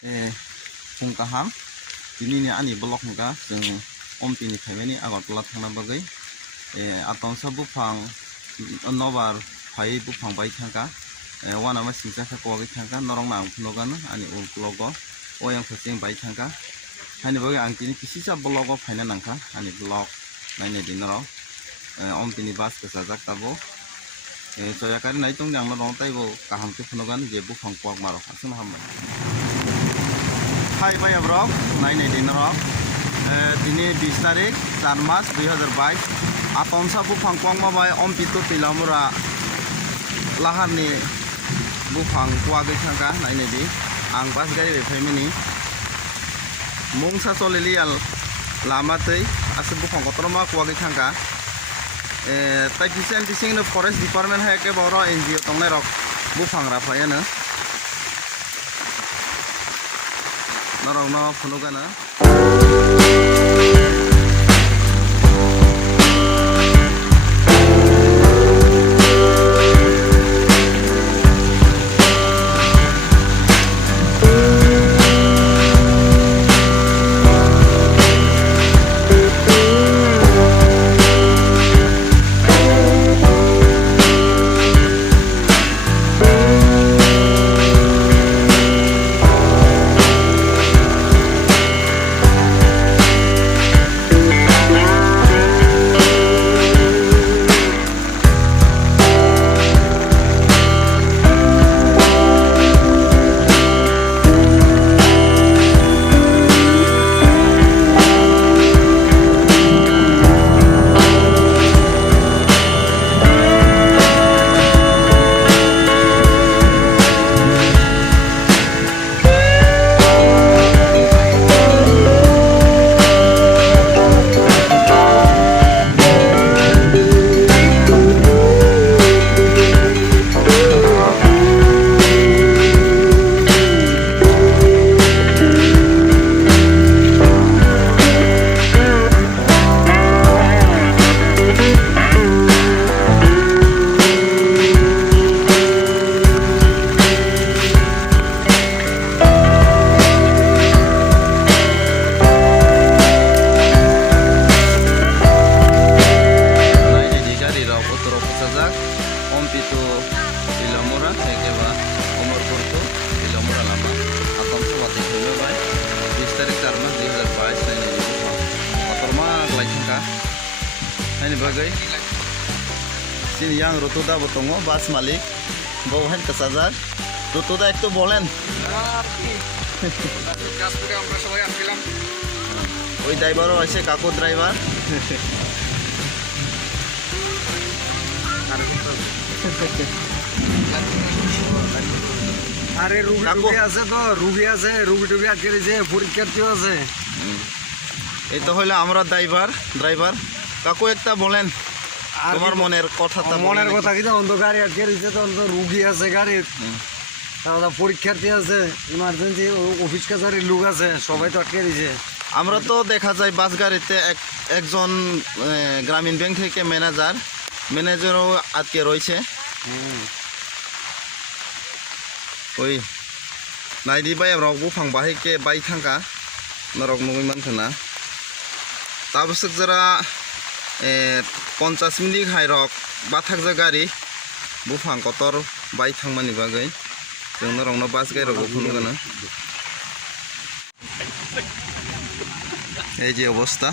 फुं kaham ini ni ani blok hingga जों omtini thaimani agartala thangna bagui atongsa bufang nobar phai bufang bai thangka wana ma singsa ka kogui thangka norong na phunogano ani uklogo oyang phasing bai thangka hani bagui ang tini kisisa blogo phaina nangka ani blok naine dinoro omtini bas kasajak tabo soyakari naitung jang norong taibo kaham ke phunogano je bufang pok marok asung hambai Hai Maya Bro, naine dinoro dini 20 tarik 4 Mac 2022 atomsa bufang kwangma bai ompito tilamura laharni bufang kwagui thangka naine di ang bas gari be phaimani mungsa solilial lama tei ase bufang kotorma kwagui thangka tai tising no forest department hai ke boro NGO tongnai rok bufang ra phayana norong no phunugana Ini bagai sini yang Rutuda botongo bas malik bawahan kesazar Rutuda ektu bolen ওই ড্রাইভারও আছে কাকু driver আরে রুগী আছে তো রুগী টুগী আটকে দিয়েছে পরীক্ষার্থীও আছে এই তো হইলো আমরা ড্রাইভার কাকু একটা বলেন তোমার মনের কথা কি অন্ধ গাড়ি আটকে দিয়েছে তো অন্ধ রুগী আছে গাড়ির তারপর পরীক্ষার্থী আছে ইমার্জেন্সি অফিস কাছারির লোক আছে সবাই তো আটকে দিয়েছে আমরা তো দেখা যায় বাস গাড়িতে একজন গ্রামীণ ব্যাংক থেকে ম্যানেজারও আটকে রয়েছে ওই নাইদি বাই রক বুফাং বাহিকে বাই থাকা নরক নগৈ মানখানা তারপর যারা 50 মিনিট হাই রক বাথাকজা গাড়ি বুফাং কতর বাই থাংমানি বাগৈ जों नरंनो बास गायरगो फुनुगोनो এই যে অবস্থা